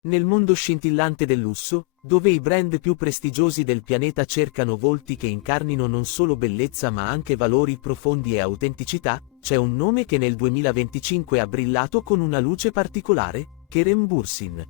Nel mondo scintillante del lusso, dove i brand più prestigiosi del pianeta cercano volti che incarnino non solo bellezza ma anche valori profondi e autenticità, c'è un nome che nel 2025 ha brillato con una luce particolare: Kerem Bürsin.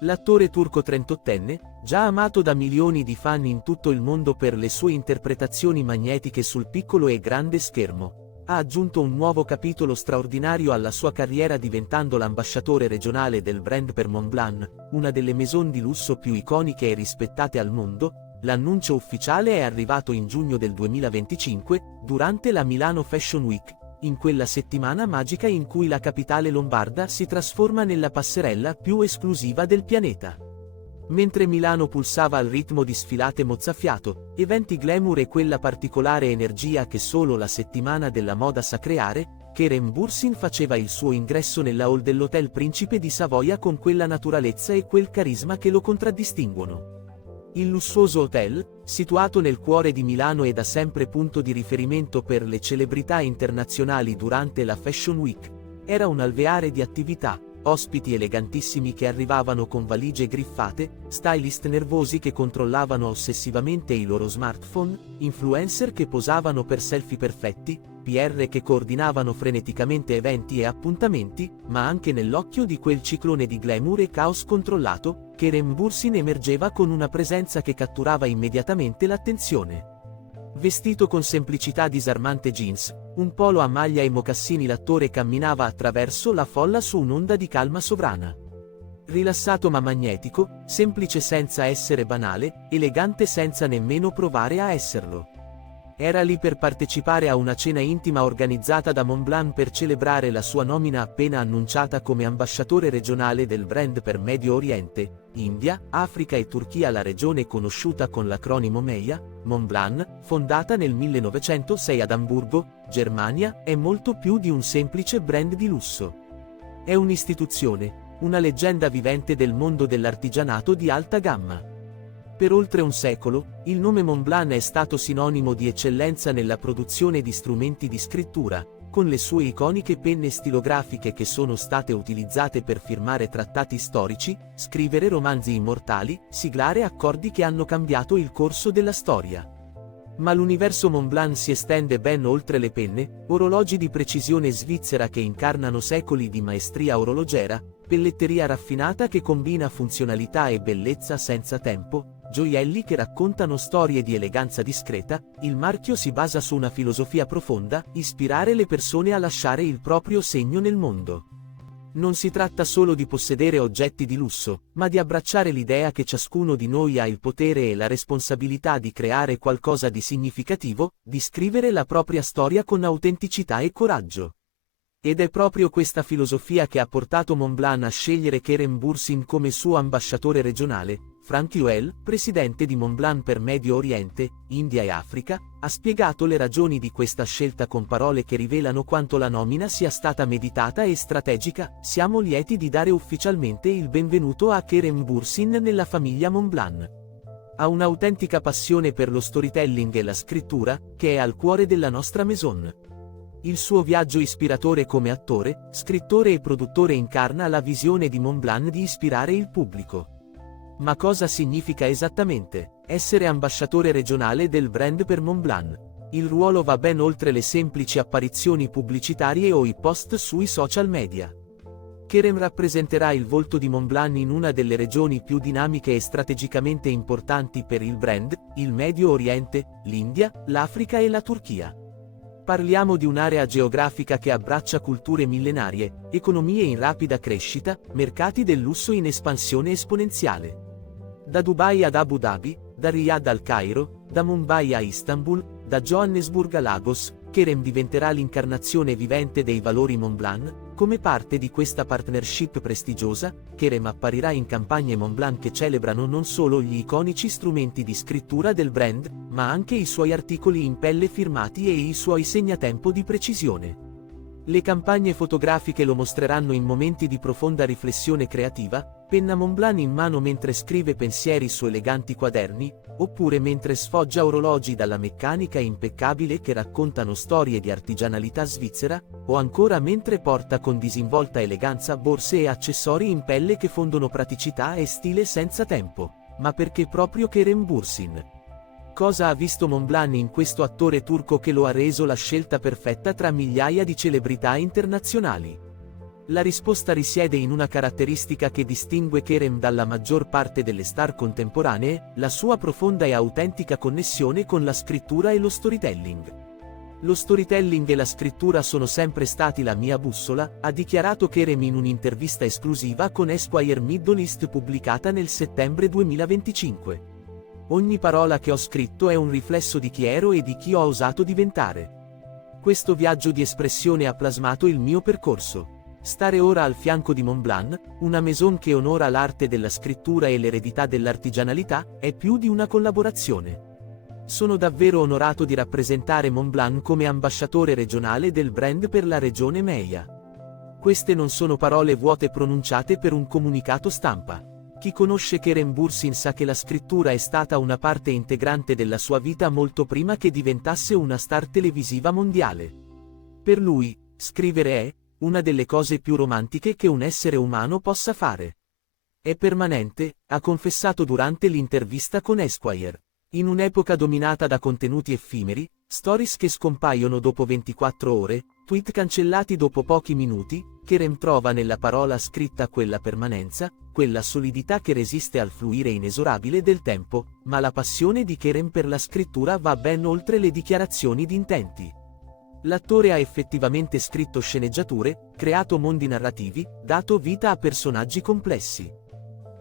L'attore turco 38enne, già amato da milioni di fan in tutto il mondo per le sue interpretazioni magnetiche sul piccolo e grande schermo, ha aggiunto un nuovo capitolo straordinario alla sua carriera diventando l'ambasciatore regionale del brand per Montblanc, una delle maison di lusso più iconiche e rispettate al mondo. L'annuncio ufficiale è arrivato in giugno del 2025, durante la Milano Fashion Week, in quella settimana magica in cui la capitale lombarda si trasforma nella passerella più esclusiva del pianeta. Mentre Milano pulsava al ritmo di sfilate mozzafiato, eventi glamour e quella particolare energia che solo la settimana della moda sa creare, Kerem Bürsin faceva il suo ingresso nella hall dell'Hotel Principe di Savoia con quella naturalezza e quel carisma che lo contraddistinguono. Il lussuoso hotel, situato nel cuore di Milano e da sempre punto di riferimento per le celebrità internazionali durante la Fashion Week, era un alveare di attività. Ospiti elegantissimi che arrivavano con valigie griffate, stylist nervosi che controllavano ossessivamente i loro smartphone, influencer che posavano per selfie perfetti, PR che coordinavano freneticamente eventi e appuntamenti, ma anche nell'occhio di quel ciclone di glamour e caos controllato, Kerem Bürsin emergeva con una presenza che catturava immediatamente l'attenzione. Vestito con semplicità disarmante jeans, un polo a maglia e mocassini, l'attore camminava attraverso la folla su un'onda di calma sovrana. Rilassato ma magnetico, semplice senza essere banale, elegante senza nemmeno provare a esserlo. Era lì per partecipare a una cena intima organizzata da Montblanc per celebrare la sua nomina appena annunciata come ambasciatore regionale del brand per Medio Oriente, India, Africa e Turchia. La regione conosciuta con l'acronimo MEIA, Montblanc, fondata nel 1906 ad Amburgo, Germania, è molto più di un semplice brand di lusso. È un'istituzione, una leggenda vivente del mondo dell'artigianato di alta gamma. Per oltre un secolo, il nome Montblanc è stato sinonimo di eccellenza nella produzione di strumenti di scrittura, con le sue iconiche penne stilografiche che sono state utilizzate per firmare trattati storici, scrivere romanzi immortali, siglare accordi che hanno cambiato il corso della storia. Ma l'universo Montblanc si estende ben oltre le penne: orologi di precisione svizzera che incarnano secoli di maestria orologera, pelletteria raffinata che combina funzionalità e bellezza senza tempo, gioielli che raccontano storie di eleganza discreta. Il marchio si basa su una filosofia profonda: ispirare le persone a lasciare il proprio segno nel mondo. Non si tratta solo di possedere oggetti di lusso, ma di abbracciare l'idea che ciascuno di noi ha il potere e la responsabilità di creare qualcosa di significativo, di scrivere la propria storia con autenticità e coraggio. Ed è proprio questa filosofia che ha portato Montblanc a scegliere Kerem Bürsin come suo ambasciatore regionale. Frank Youel, presidente di Montblanc per Medio Oriente, India e Africa, ha spiegato le ragioni di questa scelta con parole che rivelano quanto la nomina sia stata meditata e strategica. Siamo lieti di dare ufficialmente il benvenuto a Kerem Bürsin nella famiglia Montblanc. Ha un'autentica passione per lo storytelling e la scrittura, che è al cuore della nostra maison. Il suo viaggio ispiratore come attore, scrittore e produttore incarna la visione di Montblanc di ispirare il pubblico. Ma cosa significa esattamente essere ambasciatore regionale del brand per Montblanc? Il ruolo va ben oltre le semplici apparizioni pubblicitarie o i post sui social media. Kerem rappresenterà il volto di Montblanc in una delle regioni più dinamiche e strategicamente importanti per il brand: il Medio Oriente, l'India, l'Africa e la Turchia. Parliamo di un'area geografica che abbraccia culture millenarie, economie in rapida crescita, mercati del lusso in espansione esponenziale. Da Dubai ad Abu Dhabi, da Riyadh al Cairo, da Mumbai a Istanbul, da Johannesburg a Lagos, Kerem diventerà l'incarnazione vivente dei valori Montblanc. Come parte di questa partnership prestigiosa, Kerem apparirà in campagne Montblanc che celebrano non solo gli iconici strumenti di scrittura del brand, ma anche i suoi articoli in pelle firmati e i suoi segnatempo di precisione. Le campagne fotografiche lo mostreranno in momenti di profonda riflessione creativa, Penna Montblanc in mano mentre scrive pensieri su eleganti quaderni, oppure mentre sfoggia orologi dalla meccanica impeccabile che raccontano storie di artigianalità svizzera, o ancora mentre porta con disinvolta eleganza borse e accessori in pelle che fondono praticità e stile senza tempo. Ma perché proprio Kerem Bürsin? Cosa ha visto Montblanc in questo attore turco che lo ha reso la scelta perfetta tra migliaia di celebrità internazionali? La risposta risiede in una caratteristica che distingue Kerem dalla maggior parte delle star contemporanee, la sua profonda e autentica connessione con la scrittura e lo storytelling. Lo storytelling e la scrittura sono sempre stati la mia bussola, ha dichiarato Kerem in un'intervista esclusiva con Esquire Middle East pubblicata nel settembre 2025. Ogni parola che ho scritto è un riflesso di chi ero e di chi ho osato diventare. Questo viaggio di espressione ha plasmato il mio percorso. Stare ora al fianco di Montblanc, una maison che onora l'arte della scrittura e l'eredità dell'artigianalità, è più di una collaborazione. Sono davvero onorato di rappresentare Montblanc come ambasciatore regionale del brand per la regione Meia. Queste non sono parole vuote pronunciate per un comunicato stampa. Chi conosce Kerem Bürsin sa che la scrittura è stata una parte integrante della sua vita molto prima che diventasse una star televisiva mondiale. Per lui, scrivere è una delle cose più romantiche che un essere umano possa fare. È permanente, ha confessato durante l'intervista con Esquire. In un'epoca dominata da contenuti effimeri, stories che scompaiono dopo 24 ore, tweet cancellati dopo pochi minuti, Kerem trova nella parola scritta quella permanenza, quella solidità che resiste al fluire inesorabile del tempo, ma la passione di Kerem per la scrittura va ben oltre le dichiarazioni di intenti. L'attore ha effettivamente scritto sceneggiature, creato mondi narrativi, dato vita a personaggi complessi.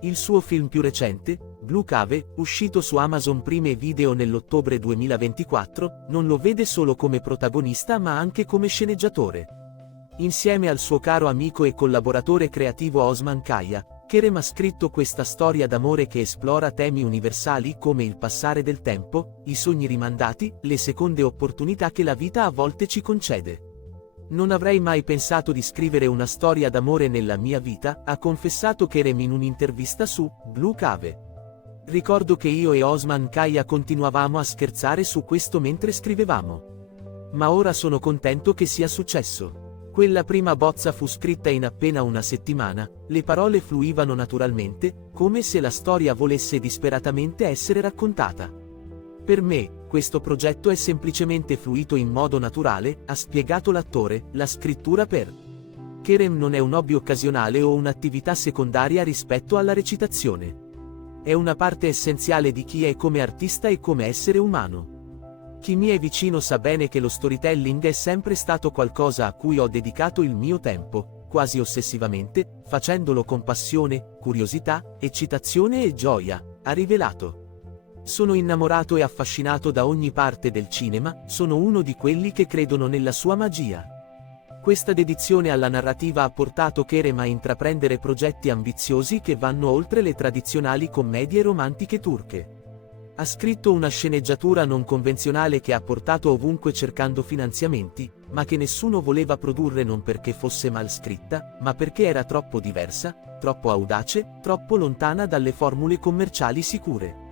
Il suo film più recente, Blue Cave, uscito su Amazon Prime Video nell'ottobre 2024, non lo vede solo come protagonista ma anche come sceneggiatore. Insieme al suo caro amico e collaboratore creativo Osman Kaya, Kerem ha scritto questa storia d'amore che esplora temi universali come il passare del tempo, i sogni rimandati, le seconde opportunità che la vita a volte ci concede. Non avrei mai pensato di scrivere una storia d'amore nella mia vita, ha confessato Kerem in un'intervista su Blue Cave. Ricordo che io e Osman Kaya continuavamo a scherzare su questo mentre scrivevamo. Ma ora sono contento che sia successo. Quella prima bozza fu scritta in appena una settimana, le parole fluivano naturalmente, come se la storia volesse disperatamente essere raccontata. Per me, questo progetto è semplicemente fluito in modo naturale, ha spiegato l'attore, la scrittura per Kerem non è un hobby occasionale o un'attività secondaria rispetto alla recitazione. È una parte essenziale di chi è come artista e come essere umano. Chi mi è vicino sa bene che lo storytelling è sempre stato qualcosa a cui ho dedicato il mio tempo, quasi ossessivamente, facendolo con passione, curiosità, eccitazione e gioia, ha rivelato. Sono innamorato e affascinato da ogni parte del cinema, sono uno di quelli che credono nella sua magia. Questa dedizione alla narrativa ha portato Kerem a intraprendere progetti ambiziosi che vanno oltre le tradizionali commedie romantiche turche. Ha scritto una sceneggiatura non convenzionale che ha portato ovunque cercando finanziamenti, ma che nessuno voleva produrre non perché fosse mal scritta, ma perché era troppo diversa, troppo audace, troppo lontana dalle formule commerciali sicure.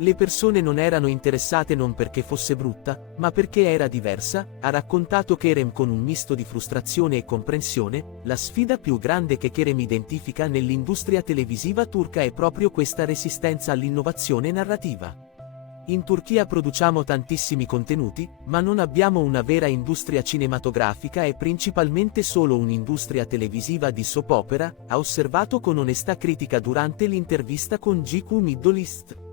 Le persone non erano interessate non perché fosse brutta, ma perché era diversa, ha raccontato Kerem con un misto di frustrazione e comprensione. La sfida più grande che Kerem identifica nell'industria televisiva turca è proprio questa resistenza all'innovazione narrativa. In Turchia produciamo tantissimi contenuti, ma non abbiamo una vera industria cinematografica e principalmente solo un'industria televisiva di soap opera, ha osservato con onestà critica durante l'intervista con GQ Middle East.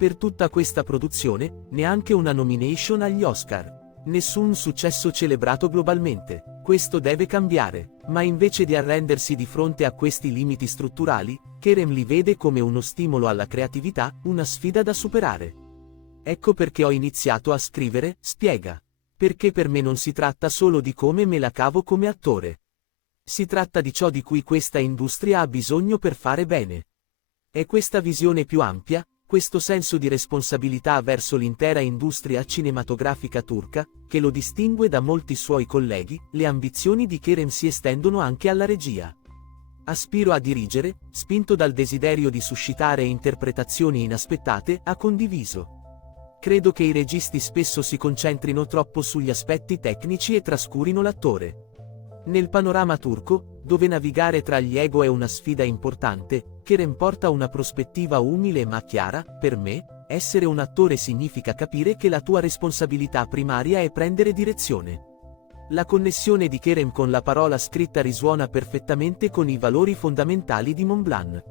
Per tutta questa produzione, neanche una nomination agli Oscar. Nessun successo celebrato globalmente. Questo deve cambiare, ma invece di arrendersi di fronte a questi limiti strutturali, Kerem li vede come uno stimolo alla creatività, una sfida da superare. Ecco perché ho iniziato a scrivere, spiega. Perché per me non si tratta solo di come me la cavo come attore. Si tratta di ciò di cui questa industria ha bisogno per fare bene. È questa visione più ampia, questo senso di responsabilità verso l'intera industria cinematografica turca, che lo distingue da molti suoi colleghi. Le ambizioni di Kerem si estendono anche alla regia. Aspiro a dirigere, spinto dal desiderio di suscitare interpretazioni inaspettate, ha condiviso. Credo che i registi spesso si concentrino troppo sugli aspetti tecnici e trascurino l'attore. Nel panorama turco, dove navigare tra gli ego è una sfida importante, Kerem porta una prospettiva umile ma chiara. Per me, essere un attore significa capire che la tua responsabilità primaria è prendere direzione. La connessione di Kerem con la parola scritta risuona perfettamente con i valori fondamentali di Montblanc.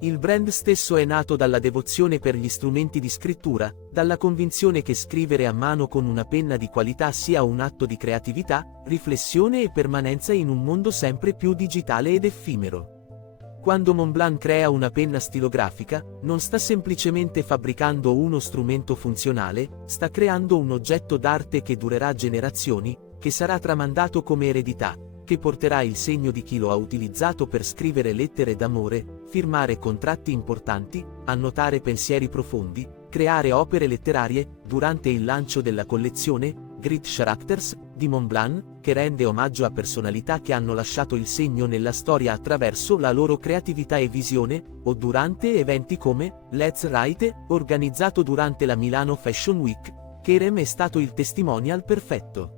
Il brand stesso è nato dalla devozione per gli strumenti di scrittura, dalla convinzione che scrivere a mano con una penna di qualità sia un atto di creatività, riflessione e permanenza in un mondo sempre più digitale ed effimero. Quando Montblanc crea una penna stilografica, non sta semplicemente fabbricando uno strumento funzionale, sta creando un oggetto d'arte che durerà generazioni, che sarà tramandato come eredità, che porterà il segno di chi lo ha utilizzato per scrivere lettere d'amore, firmare contratti importanti, annotare pensieri profondi, creare opere letterarie. Durante il lancio della collezione Great Characters di Montblanc, che rende omaggio a personalità che hanno lasciato il segno nella storia attraverso la loro creatività e visione, o durante eventi come Let's Write, organizzato durante la Milano Fashion Week, Kerem è stato il testimonial perfetto.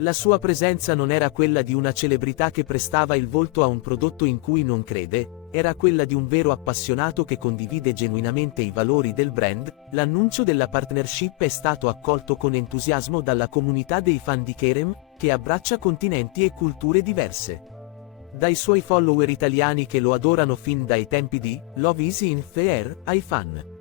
La sua presenza non era quella di una celebrità che prestava il volto a un prodotto in cui non crede, era quella di un vero appassionato che condivide genuinamente i valori del brand. L'annuncio della partnership è stato accolto con entusiasmo dalla comunità dei fan di Kerem, che abbraccia continenti e culture diverse. Dai suoi follower italiani che lo adorano fin dai tempi di Love is in the Air, ai fan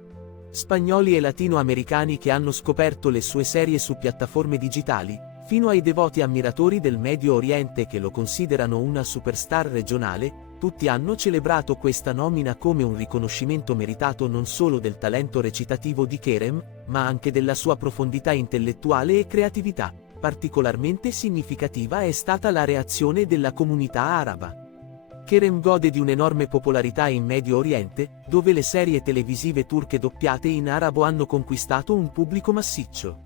spagnoli e latinoamericani che hanno scoperto le sue serie su piattaforme digitali, fino ai devoti ammiratori del Medio Oriente che lo considerano una superstar regionale, tutti hanno celebrato questa nomina come un riconoscimento meritato non solo del talento recitativo di Kerem, ma anche della sua profondità intellettuale e creatività. Particolarmente significativa è stata la reazione della comunità araba. Kerem gode di un'enorme popolarità in Medio Oriente, dove le serie televisive turche doppiate in arabo hanno conquistato un pubblico massiccio.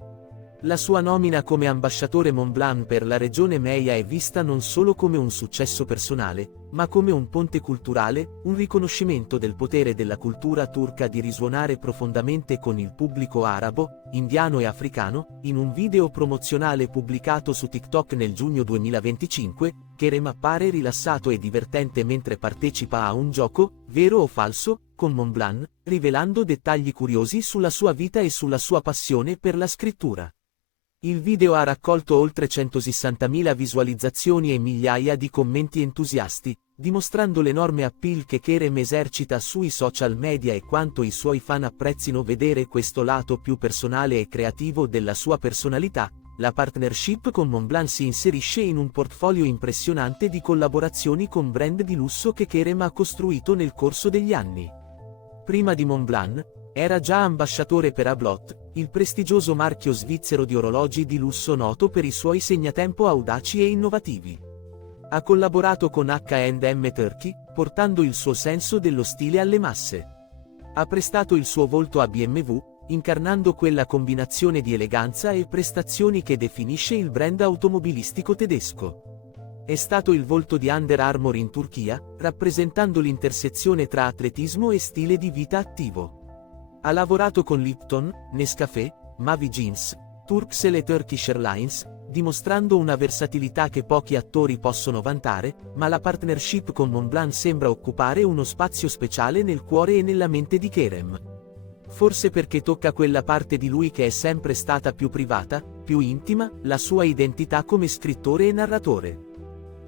La sua nomina come ambasciatore Montblanc per la regione MEIA è vista non solo come un successo personale, ma come un ponte culturale, un riconoscimento del potere della cultura turca di risuonare profondamente con il pubblico arabo, indiano e africano. In un video promozionale pubblicato su TikTok nel giugno 2025, Kerem appare rilassato e divertente mentre partecipa a un gioco, vero o falso, con Montblanc, rivelando dettagli curiosi sulla sua vita e sulla sua passione per la scrittura. Il video ha raccolto oltre 160.000 visualizzazioni e migliaia di commenti entusiasti, dimostrando l'enorme appeal che Kerem esercita sui social media e quanto i suoi fan apprezzino vedere questo lato più personale e creativo della sua personalità. La partnership con Montblanc si inserisce in un portfolio impressionante di collaborazioni con brand di lusso che Kerem ha costruito nel corso degli anni. Prima di Montblanc, era già ambasciatore per Hublot, il prestigioso marchio svizzero di orologi di lusso noto per i suoi segnatempo audaci e innovativi. Ha collaborato con H&M Turkey, portando il suo senso dello stile alle masse. Ha prestato il suo volto a BMW, incarnando quella combinazione di eleganza e prestazioni che definisce il brand automobilistico tedesco. È stato il volto di Under Armour in Turchia, rappresentando l'intersezione tra atletismo e stile di vita attivo. Ha lavorato con Lipton, Nescafé, Mavi Jeans, Turkcell e Turkish Airlines, dimostrando una versatilità che pochi attori possono vantare, ma la partnership con Montblanc sembra occupare uno spazio speciale nel cuore e nella mente di Kerem. Forse perché tocca quella parte di lui che è sempre stata più privata, più intima, la sua identità come scrittore e narratore.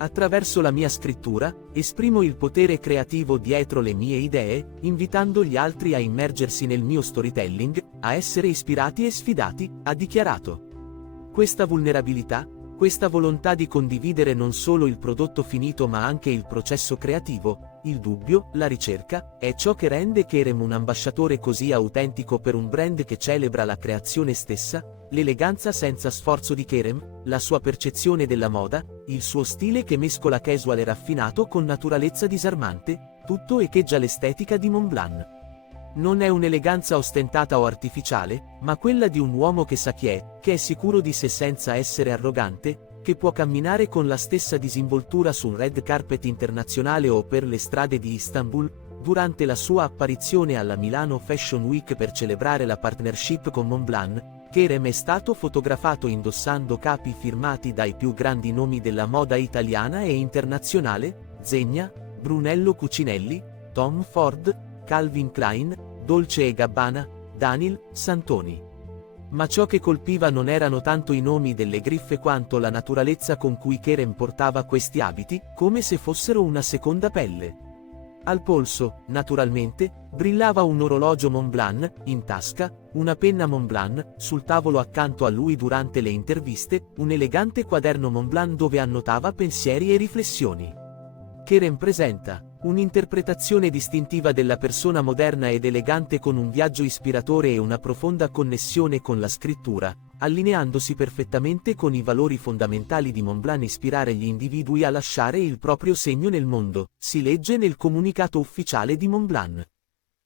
Attraverso la mia scrittura, esprimo il potere creativo dietro le mie idee, invitando gli altri a immergersi nel mio storytelling, a essere ispirati e sfidati, ha dichiarato. Questa vulnerabilità, questa volontà di condividere non solo il prodotto finito ma anche il processo creativo, il dubbio, la ricerca, è ciò che rende Kerem un ambasciatore così autentico per un brand che celebra la creazione stessa, l'eleganza senza sforzo di Kerem, la sua percezione della moda, il suo stile che mescola casual e raffinato con naturalezza disarmante, tutto echeggia l'estetica di Montblanc. Non è un'eleganza ostentata o artificiale, ma quella di un uomo che sa chi è, che è sicuro di sé senza essere arrogante, che può camminare con la stessa disinvoltura su un red carpet internazionale o per le strade di Istanbul. Durante la sua apparizione alla Milano Fashion Week per celebrare la partnership con Montblanc, Kerem è stato fotografato indossando capi firmati dai più grandi nomi della moda italiana e internazionale: Zegna, Brunello Cucinelli, Tom Ford, Calvin Klein, Dolce & Gabbana, Daniel Santoni. Ma ciò che colpiva non erano tanto i nomi delle griffe quanto la naturalezza con cui Kerem portava questi abiti, come se fossero una seconda pelle. Al polso, naturalmente, brillava un orologio Montblanc, in tasca, una penna Montblanc, sul tavolo accanto a lui durante le interviste, un elegante quaderno Montblanc dove annotava pensieri e riflessioni. Kerem presenta un'interpretazione distintiva della persona moderna ed elegante con un viaggio ispiratore e una profonda connessione con la scrittura, allineandosi perfettamente con i valori fondamentali di Montblanc: ispirare gli individui a lasciare il proprio segno nel mondo, si legge nel comunicato ufficiale di Montblanc.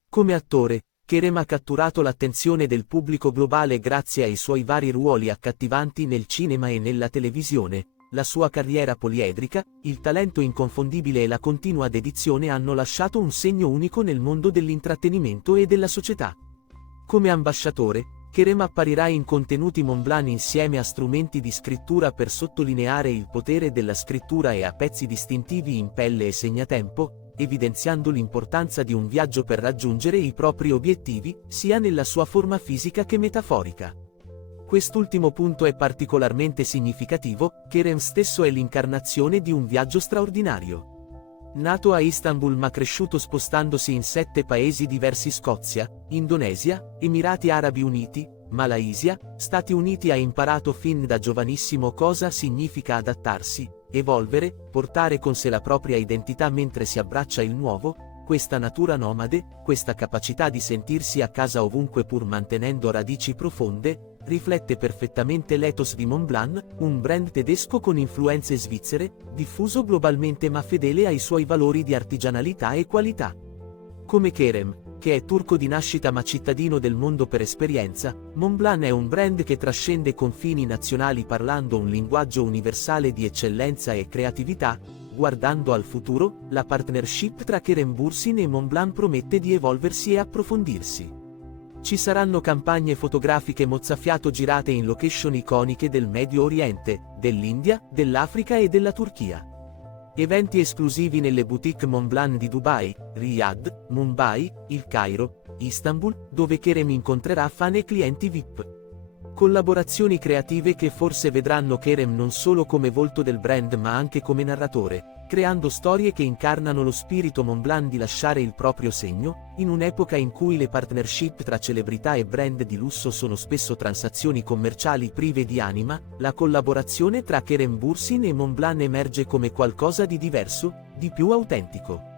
Come attore, Kerem ha catturato l'attenzione del pubblico globale grazie ai suoi vari ruoli accattivanti nel cinema e nella televisione. La sua carriera poliedrica, il talento inconfondibile e la continua dedizione hanno lasciato un segno unico nel mondo dell'intrattenimento e della società. Come ambasciatore, Kerem apparirà in contenuti Montblanc insieme a strumenti di scrittura per sottolineare il potere della scrittura e a pezzi distintivi in pelle e segnatempo, evidenziando l'importanza di un viaggio per raggiungere i propri obiettivi, sia nella sua forma fisica che metaforica. Quest'ultimo punto è particolarmente significativo: Kerem stesso è l'incarnazione di un viaggio straordinario. Nato a Istanbul ma cresciuto spostandosi in 7 paesi diversi: Scozia, Indonesia, Emirati Arabi Uniti, Malaysia, Stati Uniti. Ha imparato fin da giovanissimo cosa significa adattarsi, evolvere, portare con sé la propria identità mentre si abbraccia il nuovo. Questa natura nomade, questa capacità di sentirsi a casa ovunque pur mantenendo radici profonde, riflette perfettamente l'ethos di Montblanc, un brand tedesco con influenze svizzere, diffuso globalmente ma fedele ai suoi valori di artigianalità e qualità. Come Kerem, che è turco di nascita ma cittadino del mondo per esperienza, Montblanc è un brand che trascende confini nazionali parlando un linguaggio universale di eccellenza e creatività. Guardando al futuro, la partnership tra Kerem Bürsin e Montblanc promette di evolversi e approfondirsi. Ci saranno campagne fotografiche mozzafiato girate in location iconiche del Medio Oriente, dell'India, dell'Africa e della Turchia. Eventi esclusivi nelle boutique Montblanc di Dubai, Riyadh, Mumbai, Il Cairo, Istanbul, dove Kerem incontrerà fan e clienti VIP. Collaborazioni creative che forse vedranno Kerem non solo come volto del brand ma anche come narratore, creando storie che incarnano lo spirito Montblanc di lasciare il proprio segno. In un'epoca in cui le partnership tra celebrità e brand di lusso sono spesso transazioni commerciali prive di anima, la collaborazione tra Kerem Bürsin e Montblanc emerge come qualcosa di diverso, di più autentico.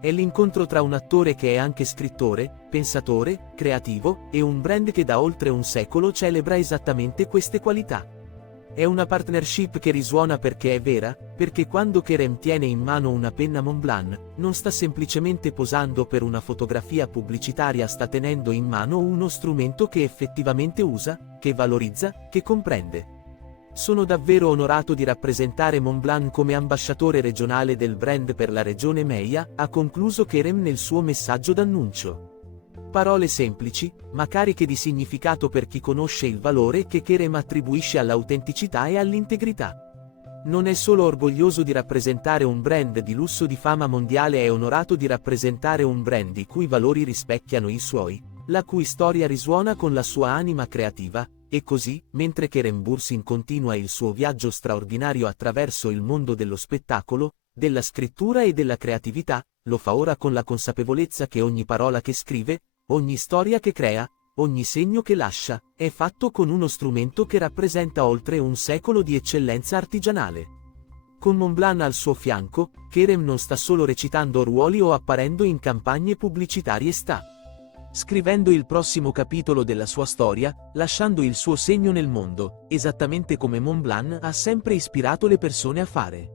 È l'incontro tra un attore che è anche scrittore, pensatore, creativo, e un brand che da oltre un secolo celebra esattamente queste qualità. È una partnership che risuona perché è vera, perché quando Kerem tiene in mano una penna Montblanc, non sta semplicemente posando per una fotografia pubblicitaria, sta tenendo in mano uno strumento che effettivamente usa, che valorizza, che comprende. Sono davvero onorato di rappresentare Montblanc come ambasciatore regionale del brand per la regione MEIA, ha concluso Kerem nel suo messaggio d'annuncio. Parole semplici, ma cariche di significato per chi conosce il valore che Kerem attribuisce all'autenticità e all'integrità. Non è solo orgoglioso di rappresentare un brand di lusso di fama mondiale, è onorato di rappresentare un brand i cui valori rispecchiano i suoi, la cui storia risuona con la sua anima creativa. E così, mentre Kerem Bürsin continua il suo viaggio straordinario attraverso il mondo dello spettacolo, della scrittura e della creatività, lo fa ora con la consapevolezza che ogni parola che scrive, ogni storia che crea, ogni segno che lascia, è fatto con uno strumento che rappresenta oltre un secolo di eccellenza artigianale. Con Montblanc al suo fianco, Kerem non sta solo recitando ruoli o apparendo in campagne pubblicitarie, sta scrivendo il prossimo capitolo della sua storia, lasciando il suo segno nel mondo, esattamente come Montblanc ha sempre ispirato le persone a fare.